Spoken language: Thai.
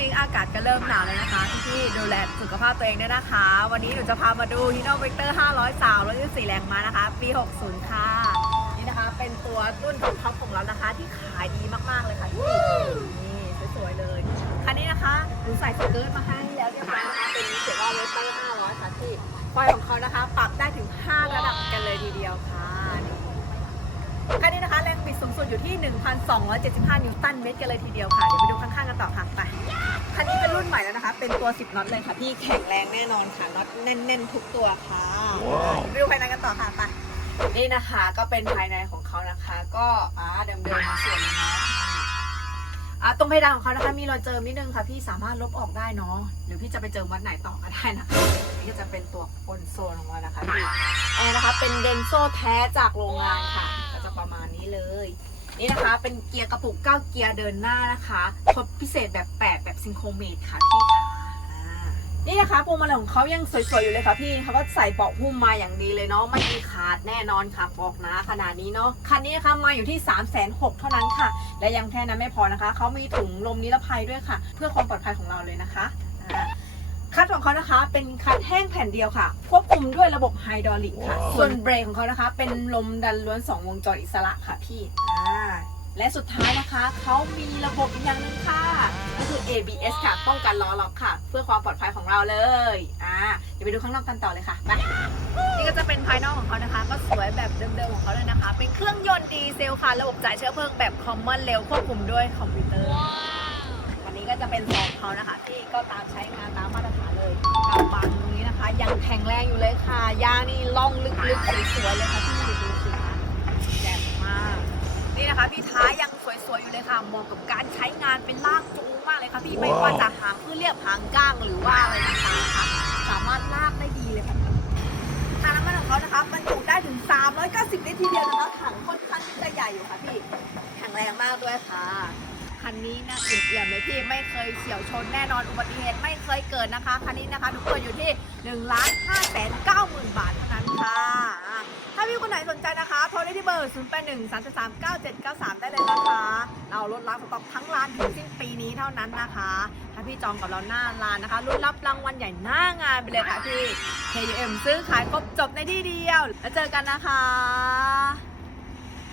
นี้อากาศก็เริ่มหนาวแล้วนะคะพี่ดูแลสุขภาพตัวเองด้วยนะคะ วันนี้หนูจะพามาดู Hino Vector 500สาวรถยนต์สีแรงมานะคะ ปี 60 ค่ะ นี่นะคะเป็นตัวรุ่นของท็อปของเรานะคะ ที่ขายดีมากๆเลยค่ะพี่นี่สวยๆเลย คันนี้นะคะหนูใส่สเกิร์ตมาให้แล้วเรียบร้อยนะคะเป็นเขียว่า Vector 500ค่ะที่ไฟของเขานะคะ ปรับได้ถึง 5 ระดับกันเลยทีเดียวค่ะคันนี้นะคะแรงบิดสูงสุดอยู่ที่ 1,275 นิวตันเมตรกันเลยทีเดียวค่ะ เดี๋ยวไปดูข้างๆกันต่อค่ะ ไป เป็นตัว 10น็อตเลยค่ะพี่แข็งแรงแน่นอนค่ะน็อตแน่น ๆ ทุกตัวค่ะไปดูภายในกันต่อค่ะไปนี่นะคะก็เป็นภายในของเขานะคะ ก็อ่าเดิมๆสวยเลยเนาะอ่าตรงเพดานของเขานะคะมีรอยเจิมนิดนึงค่ะ พี่สามารถลบออกได้เนาะหรือพี่จะไปเจิมวัดไหนต่อก็ได้นะคะนี่ก็จะเป็นตัวคอนโซลของเรานะคะพี่แอร์นะคะเป็นเดนโซแท้จากโรงงานค่ะ ก็จะประมาณนี้เลย นี่นะคะเป็นเกียร์กระปุก 9 เกียร์เดินหน้านะคะทดพิเศษแบบ 8 แบบซิงโครเมตค่ะพี่ค่ะอ่า นี่นะคะพวงมาลัยของเขายังสวยๆอยู่เลยค่ะพี่เขาก็ใส่เบาะหุ้มมาอย่างดีเลยเนาะไม่มีขาดแน่นอนค่ะบอกนะขนาดนี้เนาะคันนี้นะคะมาอยู่ที่ 3 6 0 0 0เท่านั้นค่ะ และยังแค่นั้นไม่พอนะคะเขามีถุงลมนิรภัยด้วยค่ะ เพื่อความปลอดภัยของเราเลยนะคะอ่าคัดของเขานะคะ เป็นคัดแห้งแผ่นเดียวค่ะ ควบคุมด้วยระบบไฮดรอลิกค่ะ ส่วนเบรกของเขานะคะ เป็นลมดันล้วน 2 วงจรอิสระค่ะพี่อ่า และสุดท้ายนะคะ เขามีระบบอีกอย่างหนึงค่ะก็คือ ABS ค่ะ ป้องกันล้อล็อกค่ะ เพื่อความปลอดภัยของเราเลย อ่า เดี๋ยวไปดูข้างนอกกันต่อเลยค่ะ ไป นี่ก็จะเป็นภายนอกของเขานะคะ ก็สวยแบบเดิมๆของเขาเลยนะคะ เป็นเครื่องยนต์ดีเซลค่ะ ระบบจ่ายเชื้อเพลิงแบบคอมมอนเร็วควบคุมด้วยคอมพิวเตอร์ อันนี้ก็จะเป็นซองเขานะคะ ที่ก็ตามใช้งานตามมาตรฐานเลยกับบังตรงนี้นะคะ ยังแข็งแรงอยู่เลยค่ะ ยางนี่ล่องลึกๆสวยๆเลยค่ะพี่ นี่นะคะพี่ท้ายยังสวยๆอยู่เลยค่ะเหมาะกับการใช้งานเป็นลากจูงมากเลยค่ะพี่ไม่ว่าจะหางพืชเรียบหางก้างหรือว่าอะไรต่างๆนะคะสามารถลากได้ดีเลยค่ะทางน้ำมันของเขานะคะบรรจุได้ถึง 390ลิตรทีเดียวนะคะถังค่อนข้างที่จะใหญ่อยู่ค่ะพี่แข็งแรงมากด้วยค่ะคันนี้นะอุ่นเอี่ยมเลยพี่ไม่เคยเฉียวชนแน่นอนอุบัติเหตุไม่เคยเกิดนะคะคันนี้นะคะทุกคนอยู่ที่1ล้าน5แสน9หมื่นบาทเท่านั้น 1 3 3 9 7 9 3 ได้เลยนะคะ เราลดรับสต็อกทั้งร้านถึงสิ้นปีนี้เท่านั้นนะคะ ถ้าพี่จองกับเราหน้าร้านนะคะรุ่นรับรางวัลใหญ่หน้างานไปเลยค่ะพี่ KUM ซื้อขายครบจบในที่เดียว แล้วเจอกันนะคะ